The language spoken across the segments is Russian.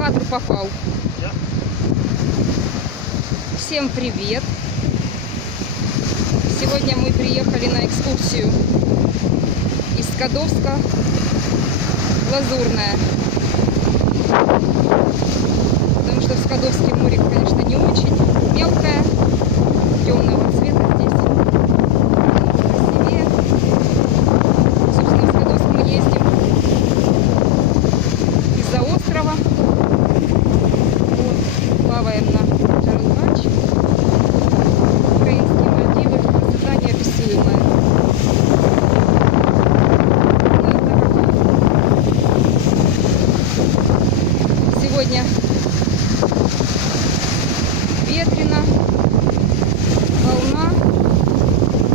кадр попал. Всем привет! Сегодня мы приехали на экскурсию из Скадовска в Лазурное. Потому что в Скадовске море, конечно, не очень мелкое, темного цвета здесь. Красивее. Собственно, в Скадовск мы ездим из-за острова. Вот, плаваем на Джарелгач. Украинские Мальдивы. Красота неописуемая. Сегодня ветрено, волна.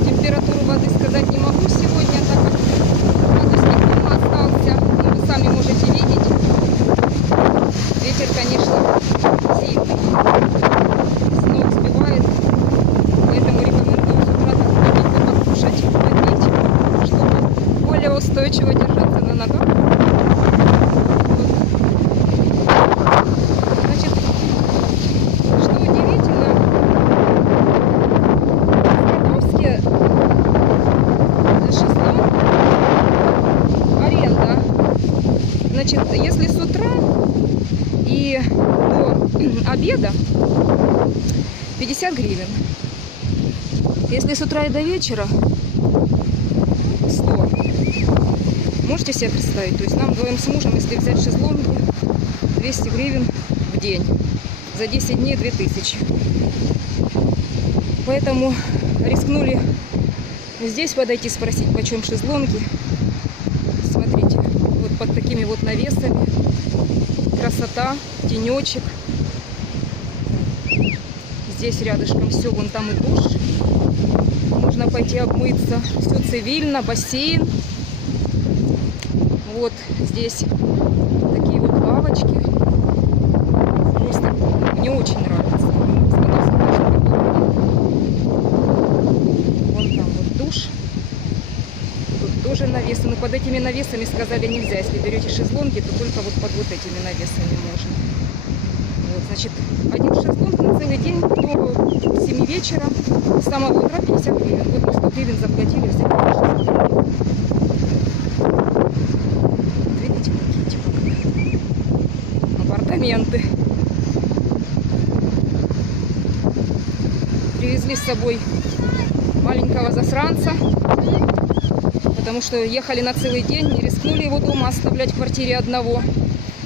Температуру воды сказать не могу сегодня, так как градусник дома остался. Ну, вы сами можете видеть. Ветер, конечно, сильный. С ног сбивает. Поэтому рекомендую с утра так покушать, попить, чтобы более устойчиво держаться на ногах. Значит, если с утра и до обеда 50 гривен. Если с утра и до вечера 100. Можете себе представить? То есть нам вдвоем с мужем, если взять шезлонги, 200 гривен в день. За 10 дней 2000. Поэтому рискнули здесь подойти спросить, почем шезлонги. Смотрите. Под такими вот навесами. Красота, тенечек. Здесь рядышком все, вон там и душ. Можно пойти обмыться. Все цивильно, бассейн. Вот здесь такие вот лавочки. Просто мне очень нравится. Вон там вот душ. Тоже навесы, но под этими навесами сказали нельзя. Если берете шезлонги, то только вот под вот этими навесами можно. Вот, значит, один шезлонг на целый день до 7 вечера, с самого утра 50 гривен. Вот мы 100 гривен заплатили за шезлонги. Видите, какие типа апартаменты. Привезли с собой маленького засранца. Потому что ехали на целый день, не рискнули его дома оставлять в квартире одного.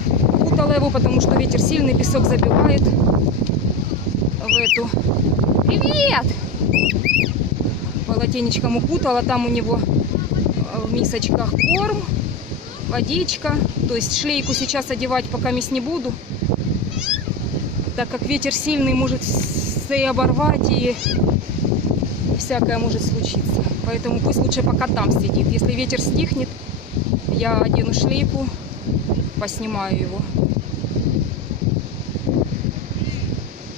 Укутала его, потому что ветер сильный, песок забивает в эту. Привет! Полотенечком укутала, там у него в мисочках корм, водичка. То есть шлейку сейчас одевать пока не буду, так как ветер сильный, может и оборвать, и всякое может случиться. Поэтому пусть лучше пока там сидит. Если ветер стихнет, я одену шлейку, поснимаю его.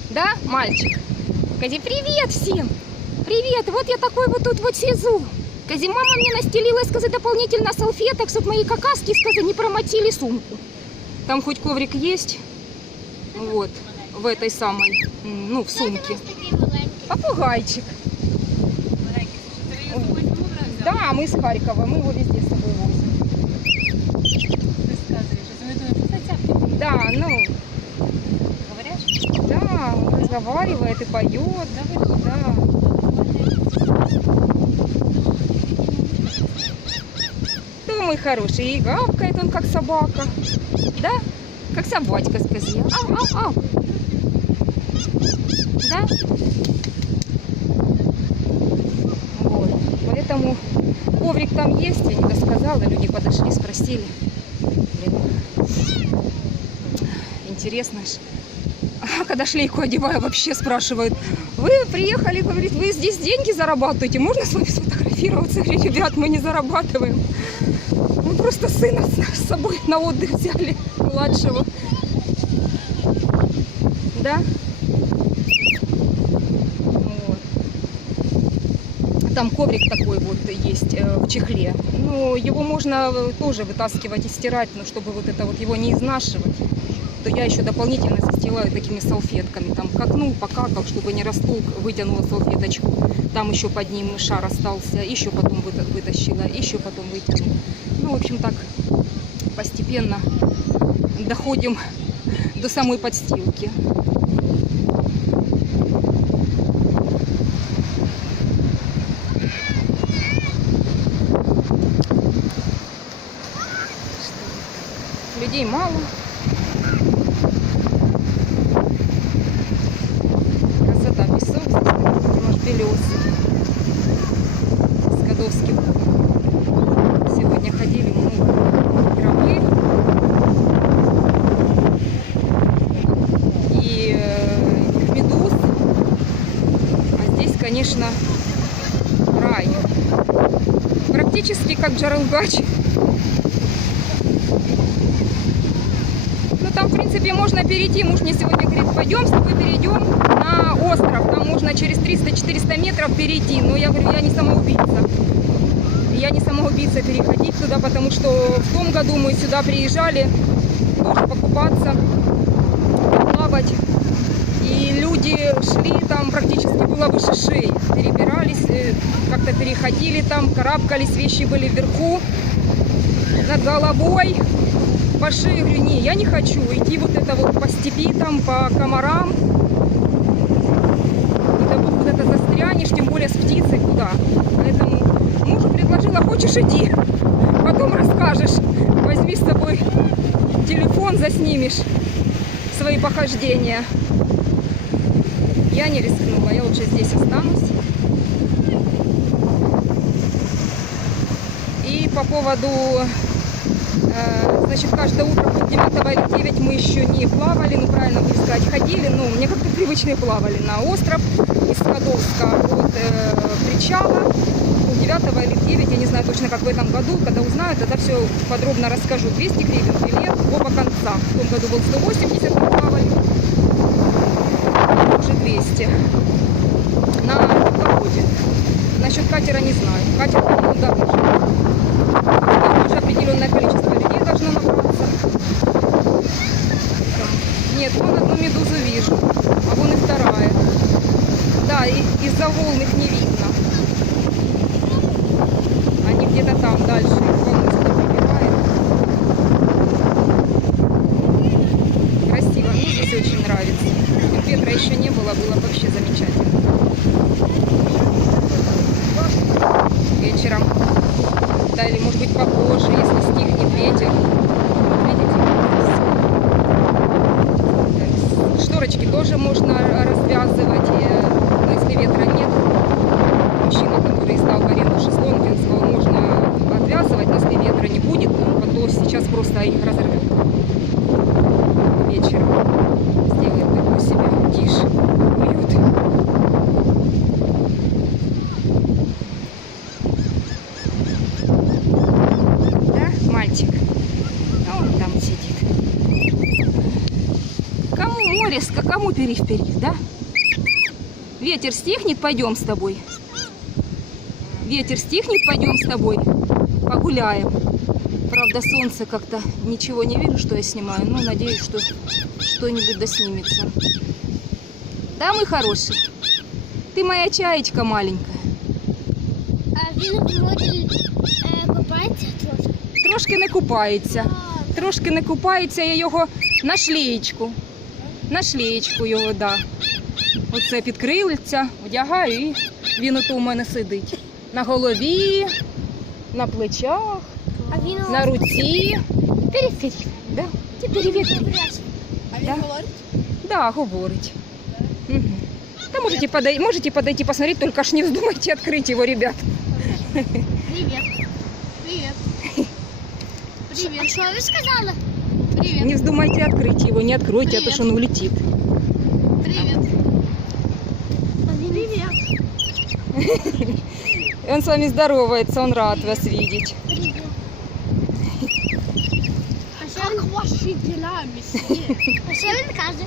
Да, мальчик? Кази, привет всем! Привет! Вот я такой вот тут вот сижу. Кази, мама мне настелила, сказать, дополнительно салфеток, чтобы мои какаски, сказать, не промотили сумку. Там хоть коврик есть. Вот, в этой самой, ну, в сумке. Попугайчик. Да, мы из Харькова, мы его везде с собой возим. Да, ну... Говоряешь? Да, он разговаривает и поет. Да. Да, мой хороший, и гавкает он, как собака. Да? Как собачка, скажи. Ау-ау-ау. Да? Вот. Поэтому коврик там есть, я не досказала, люди подошли, спросили. Блин. Интересно ж. А когда шлейку одеваю, вообще спрашивают: вы приехали, говорит, вы здесь деньги зарабатываете, можно с вами сфотографироваться? Я говорю, ребят, мы не зарабатываем. Мы просто сына с собой на отдых взяли, младшего. Да? Вот. Там коврик такой вот есть в чехле. Ну, его можно тоже вытаскивать и стирать, но чтобы вот это вот его не изнашивать. то я еще дополнительно застилаю такими салфетками. Там какнул, покакал, чтобы не растул, вытянула салфеточку. Там еще под ним шар остался, еще потом вытащила, еще потом вытянула. Ну, в общем, так постепенно доходим до самой подстилки. Людей мало. Красота, песок здесь, аж белесый. С Кадовским. Сегодня ходили много травы. И медуз. А здесь, конечно, рай. Практически как Джаралгач. Там, в принципе, можно перейти. Муж мне сегодня говорит, пойдем с тобой перейдем на остров. Там можно через 300-400 метров перейти. Но я говорю, я не самоубийца. Я не самоубийца переходить туда, потому что в том году мы сюда приезжали тоже покупаться, плавать. И люди шли, там практически было выше шеи. Перебирались, как-то переходили там, карабкались, вещи были вверху, над головой. По шее, говорю, не, я не хочу идти вот это вот по степи, там, по комарам. И вот это застрянешь, тем более с птицей куда. Поэтому мужу предложила, хочешь иди, потом расскажешь. Возьми с собой телефон, заснимешь свои похождения. Я не рискнула, я лучше здесь останусь. И по поводу... Значит, каждое утро пол 9 или 9 мы еще не плавали, ну правильно будет сказать, ходили, ну мне как-то привычные плавали на остров из Кадовска от причала, пол 9 или 9, я не знаю точно как в этом году, когда узнаю, тогда все подробно расскажу. 200 гривен билет в оба конца, в том году был 180, мы плавали, уже 200 на пароходе. Насчет катера не знаю, катер, по-моему, дороже. Уже определенное количество людей должно набраться. Нет, вон одну медузу вижу, а вон и вторая. Да, из-за волн их не видно. Они где-то там дальше, их волны сюда прибивают. Красиво, мне здесь очень нравится. Ветра еще не было, было вообще замечательно. Вечером. Да, или может быть попозже, если стихнет ветер. Видите? Шторочки тоже можно развязывать, но если ветра нет. Мужчина, который сдал в аренду шезлонги, он сказал, можно отвязывать, но если ветра не будет, то сейчас просто их разорвет. Вечером сделаем такой себе тишь, уют. Мальчик. А он там сидит. Кому море, кому периферий, да? Ветер стихнет, пойдем с тобой. Ветер стихнет, пойдем с тобой. Погуляем. Правда, солнце как-то ничего не вижу, что я снимаю. Но надеюсь, что что-нибудь доснимется. Да, мой хороший? Ты моя чаечка маленькая. А він в морі купається трошки? Трошки не купається. Трошки не купається, я його на шлеєчку. На шлеєчку його, да. Оце під крильця, одягаю і він ото у мене сидить. На голові, на плечах, на руці. Периферій, да? Периферій. А він говорить? Да, говорить. Угу. Да, можете подойти посмотреть, только ж не вздумайте открыть его, ребят. Привет. Привет. Привет. А что вы сказали? Привет. Не вздумайте открыть его, не откройте, Привет. а то что он улетит. Привет. Привет. Он с вами здоровается, он рад вас видеть. Привет. Как ваши дела, месье? А что він каже?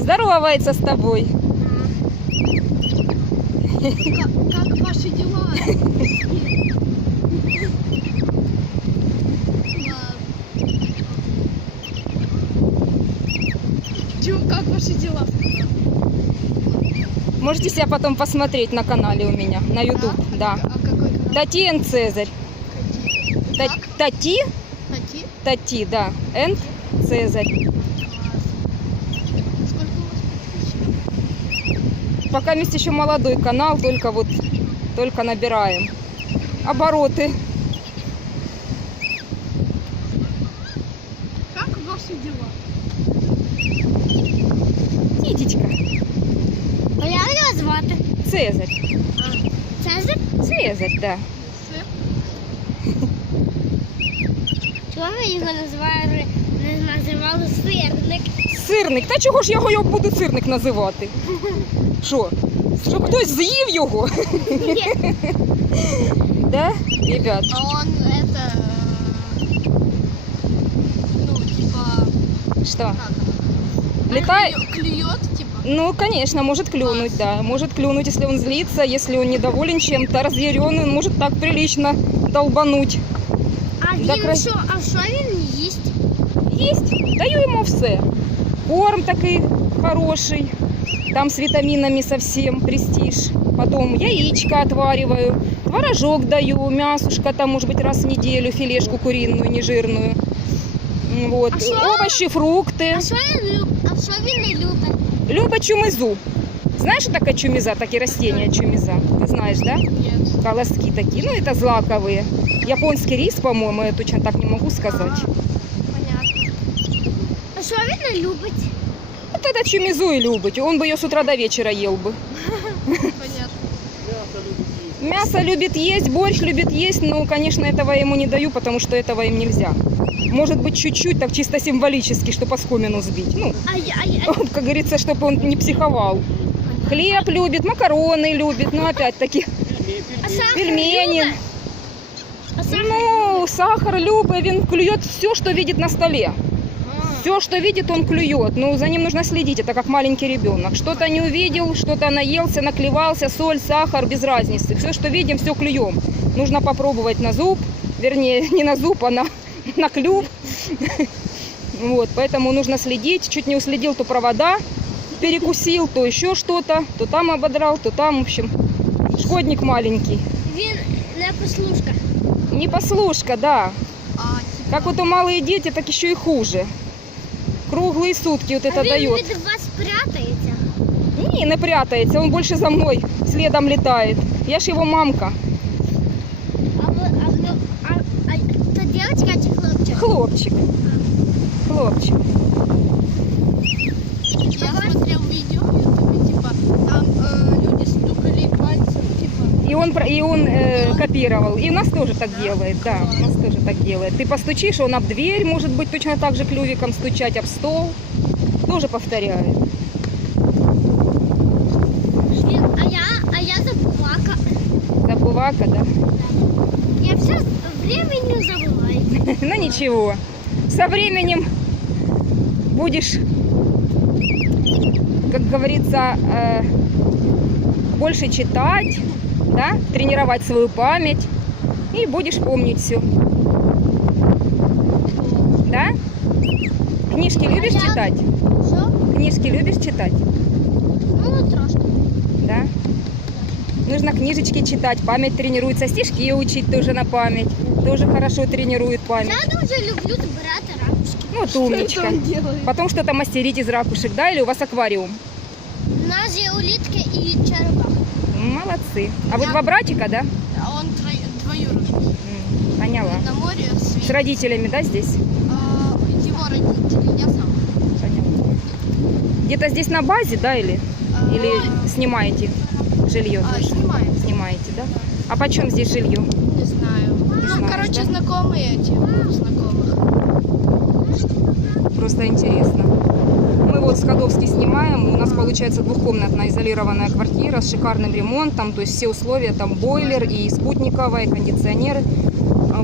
Здоровается с тобой. Как ваши дела? ваши дела? Можете себя потом посмотреть на канале у меня, на YouTube. Да. А какой канал? Тати Цезарь. Как? Тати? Тати? Тати, да. Энд Цезарь. Сколько у вас подписчиков? Пока есть еще молодой канал, только набираем обороты. Как ваши дела? Дідечка. А як його звати? Цезарь. Цезарь? Цезарь, да. Чого ви його називали сирник? Сирник. Та чого ж я його буду сирник називати? Що? Щоб хтось з'їв його? Да, ребят? А он это... Ну, типа... Что? Как? Летает? Клюет, типа? Ну, конечно, может клюнуть, да. Может клюнуть, если он злится, если он недоволен чем-то, разъяренный, он может так прилично долбануть. А Да, він що? А що він їсть? Есть, даю ему все. Корм такой хороший, там с витаминами совсем, престиж. Потом яичко отвариваю, творожок даю, мясушка там, может быть, раз в неделю, филешку куриную, нежирную. Вот. А що? Овощи, фрукты. А що він не любить? Любит чумизу. Знаешь, что такая чумиза, такие растения чумиза? Ты знаешь, да? Ні. Колоски такие, ну это злаковые. Японский рис, по-моему, я точно так не могу сказать. Понятно. А що він не любить? Вот это чумизу и любит, он бы ее с утра до вечера ел бы. Понятно. Мясо любит есть, борщ любит есть, но, конечно, этого я ему не даю, потому что этого им нельзя. Может быть, чуть-чуть, так чисто символически, чтобы оскомину сбить. Ну, как говорится, чтобы он не психовал. Хлеб любит, макароны любит, но опять-таки А сахар пельмени. любить? А сахар? Ну, сахар любит, он клюет все, что видит на столе. Все, что видит, он клюет. Ну, за ним нужно следить, это как маленький ребенок. Что-то не увидел, что-то наелся, наклевался, соль, сахар, без разницы. Все, что видим, все клюем. Нужно попробовать на зуб, вернее, не на зуб, а на клюв. Вот, поэтому нужно следить. Чуть не уследил, то провода перекусил, то еще что-то, то там ободрал, то там, в общем, шкодник маленький. Він не послушка. Непослушка, да. А, Как вот у малые дети, так еще и хуже. Круглые сутки вот это він дает. від вас прятається? Не, не прятается, он больше за мной следом летает. Я ж его мамка. То дівчинка чи хлопчик? Хлопчик. Хлопчик. Я смотрел видео в ютубе, типа, там люди стукали пальцем, типа. И он копировал. И у нас тоже так делает, да. У нас тоже так делает. Ты постучишь, он об дверь, может быть, точно так же клювиком стучать, об стол. Тоже повторяет. А я забувака. Забывака, да? Я все времени забываю. Ну ничего. Со временем будешь, как говорится, больше читать, да? Тренировать свою память. И будешь помнить все. Да? Книжки любишь я- читать? Що? Книжки любишь читать? Ну, трошки. Да? Нужно книжечки читать, память тренируется, стишки учить тоже на память. Тоже хорошо тренирует память. Я дуже люблю збирати ракушки. Ну, вот умничка. Потом что-то мастерить из ракушек, да? Или у вас аквариум? У нас є улітки і черепахи. Молодцы. А вы Да. два братика, да? А он двоюродный. Поняла. На море С родителями, да, здесь? Его родители, я сам. Поняла. Где-то здесь на базе, да, или снимаете жилье? тоже? Снимаем. Снимаете, да? А почем здесь жилье? Не знаю. Не знаешь, короче, да? знакомые эти, знакомых. Просто интересно. Мы вот с Ходовски снимаем, у нас получается двухкомнатная изолированная квартира с шикарным ремонтом, то есть все условия, там бойлер и спутниковая, и кондиционеры.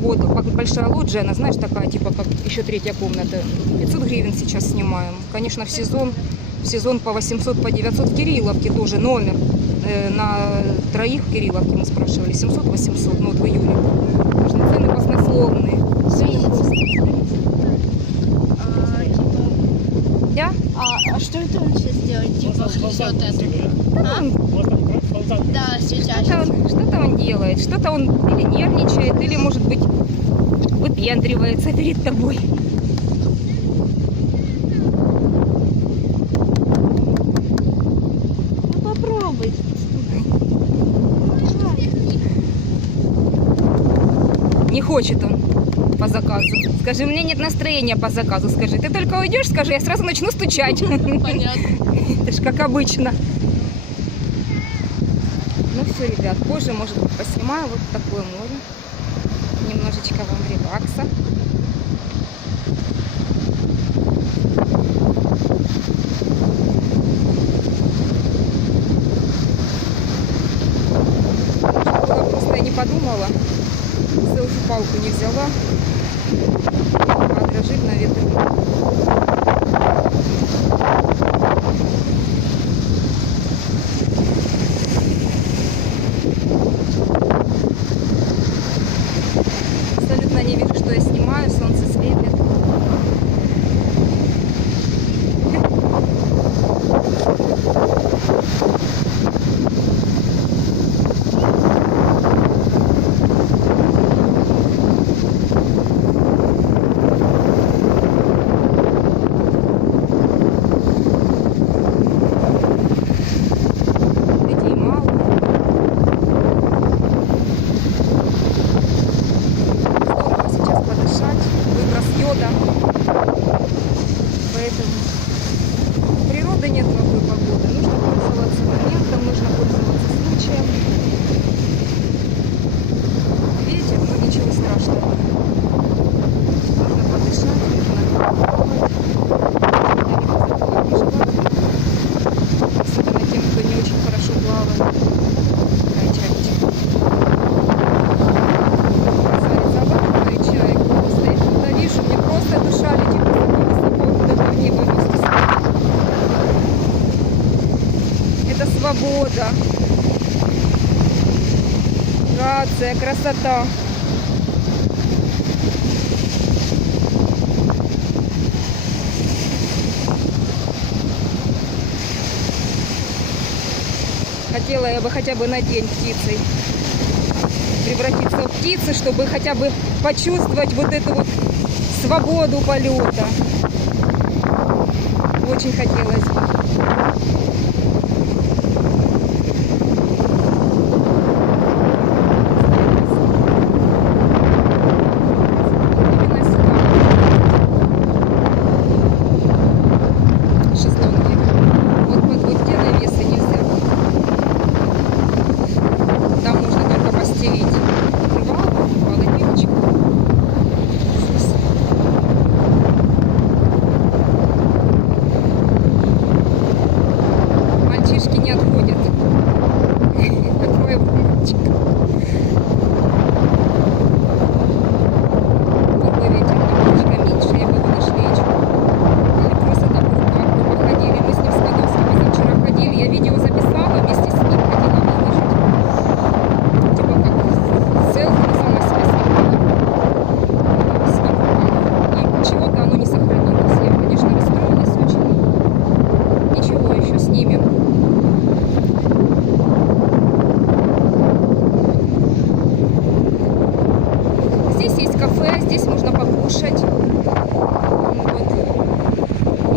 Вот, большая лоджия, она, знаешь, такая, типа, как еще третья комната. 500 гривен сейчас снимаем. Конечно, в сезон по 800, по 900 в Кирилловке тоже номер. На троих в Кирилловке мы спрашивали, 700-800, ну вот в июле. Конечно, цены баснословные. Светится. Да? А что это он сейчас Что-то он или нервничает, или, может быть, выпендривается перед тобой. Ну попробуй. Не хочет он по заказу. Скажи, мне нет настроения по заказу. Скажи, ты только уйдешь, скажи, я сразу начну стучать. Понятно. Это ж как обычно. Ну все, ребят, позже, может быть, поснимаю вот такое море. Немножечко вам релакса. Просто я не подумала. Селфи-палку не взяла. А дрожит на ветру. Абсолютно не вижу, что я снимаю. Солнце светит. Людей мало. Здорово сейчас подышать. Выброс йода. Поэтому природы нет плохой погоды. Нужно пользоваться моментом, нужно пользоваться случаем. Ветер, но ничего страшного. Нужно подышать, нужно плавать. Особенно тем, кто не очень хорошо плавает. Такая чайка. Красавица, обожаю чайку. Стоит туда, вижу, мне просто душа летит высоко-высоко куда-то в небо вместе с ней. Это свобода. Грация, красота. Хотела я бы хотя бы на день птицей превратиться в птицу, чтобы хотя бы почувствовать вот эту вот свободу полета. Очень хотелось бы. Именно сюда. Шезлонги. Вот те навесы нельзя. Там можно только постелить покрывало, полотенечко. Здесь. Мальчишки не отходят от моего мальчика. Был бы ветер немножечко меньше, я бы его на шлеечку. Или просто так в руках походили. Мы с ним с Кадовским позавчера ходили. Я видео записала, вместе с ним хотела выложить. Типа как селфи, но сама себя снимала. С ним в руках. И чего-то оно не сохранилось. Я, конечно, расстроилась очень. Ничего, еще снимем. Здесь есть кафе, здесь можно покушать. Вот.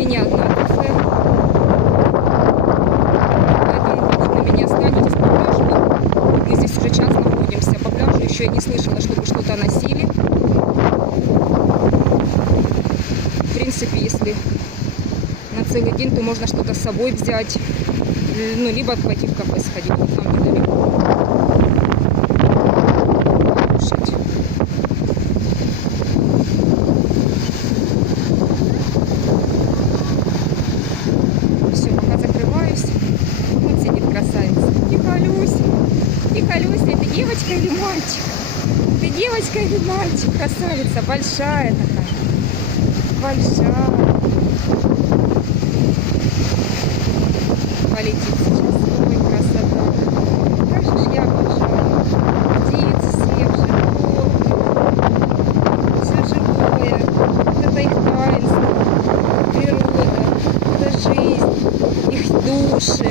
И не одна кафе. Поэтому подобными не останетесь по пляжу. Мы здесь уже час находимся. По пляжу еще я не слышала, чтобы что-то носили. В принципе, если на целый день, то можно что-то с собой взять. Ну, либо пойти в кафе сходить. Вот там недалеко. Покушать. Все, пока закрываюсь. Вот сидит красавица. Тихо, Люся. Тихо, Люся, ты девочка или мальчик? Ты девочка или мальчик? Красавица, большая такая. Большая. Полетит сейчас. Ой, красота. Как же ж я обожаю. Птиц всех, животных. Все живое. Это их таинство. Природа. Это жизнь. Их души.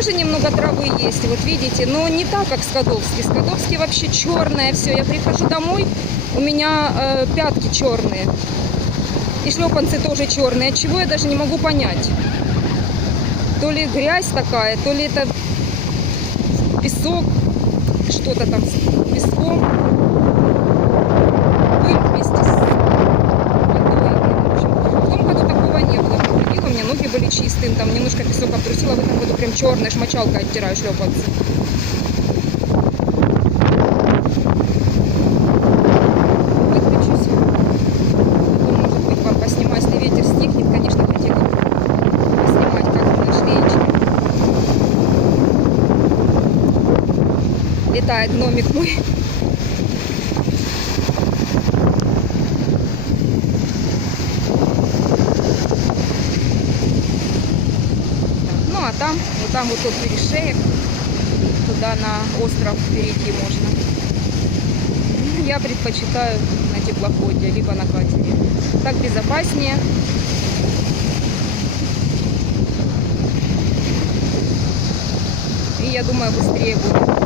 тоже немного травы есть, вот видите, но не так, как Скадовский. Скадовский вообще черное все. Я прихожу домой, у меня пятки черные. И шлепанцы тоже черные. От чего я даже не могу понять. То ли грязь такая, то ли это песок, что-то там с песком. Пыль вместе с водой. В общем, в том году такого не было. Приходила, у меня ноги были чистые, там немножко песок обтрусила, в этом году прям черная шмачалка оттираю шлепанцы. Выключусь. Потом, может быть, вам поснимаю, если ветер стихнет, конечно, хотела поснимать, как на шлеечке. Летает гномик мой. Ну а там, вот там вот тот перешеек, туда на остров перейти можно. Я предпочитаю на теплоходе, либо на катере. Так безопаснее. И я думаю, быстрее будет.